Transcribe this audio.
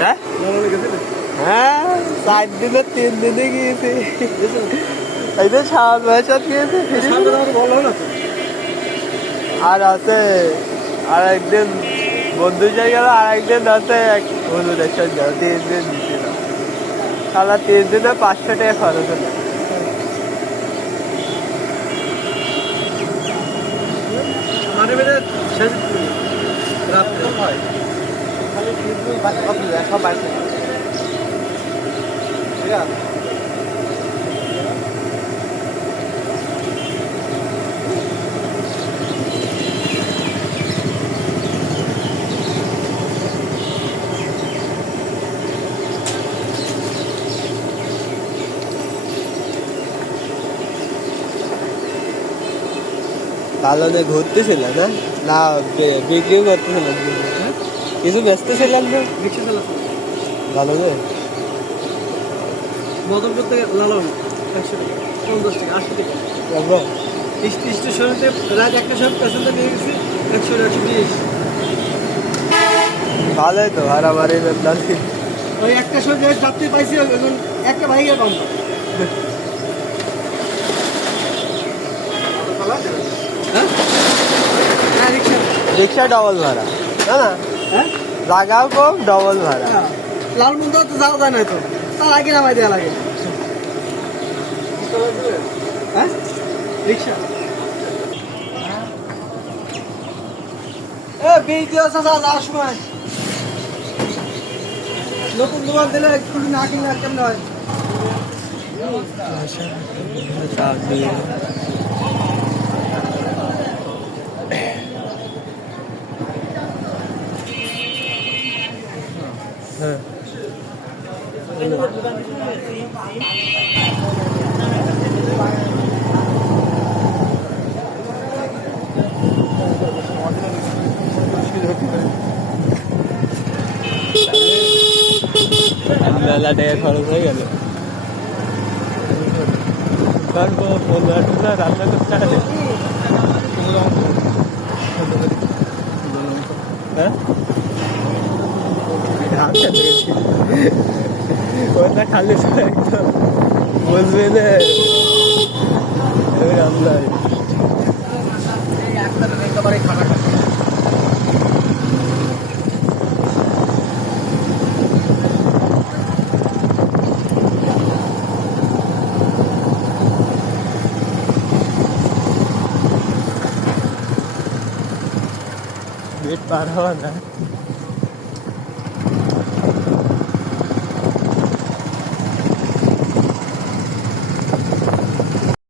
হ্যাঁ হ্যাঁ 4 দিনে 3 দিনে গিয়েছি এই যে সাত বছর গিয়েছে আর আছে আর একদিন বন্ধু যাই গেল আর একদিন আছে এক বন্ধুদের সঙ্গে 3 দিন দিছিল সারা 3 দিনে 500 টাকা খরচ হলো মানে বেড়ে শেষ রাত্রে সব বাইরে ঠিক আছে কালনে ঘুরতেছিল না না বিক্রিও করতেছিল কিছু ব্যস্ত ছিলেন না রিক্সা চালাচ্ছে কালনে মদন করতে লালন 100 টাকা 50 টাকা 80 টাকা স্টেশনে রাত 1টার সময় প্যাসেঞ্জার নিয়ে গেছি 100 120 ভালোই তো হারামারি বেদান্তি ওই 1টার সময় যে যাত্রী পাইছি এখন একটা ভাইকে পাম হ্যাঁ হ্যাঁ রিক্সা রিক্সা ডবল ভাড়া না না হ্যাঁ লাগাও কম ডবল ভাড়া লালমন্দ তো যাওয়া যায় না তো তার আগে নামাই দেওয়া লাগে হ্যাঁ রিক্সা বিয়ে যাওয়ার সময় নতুন দোকান দিলে একটু না কিনলে কেমন হয় হ্যাঁ মেলা টাকা খরচ হয়ে গেল কারণ রান্না করতে হবে হ্যাঁ ওটা খালি একদম বলবে যে আমরা একেবারে খাটা पेट पार हो ना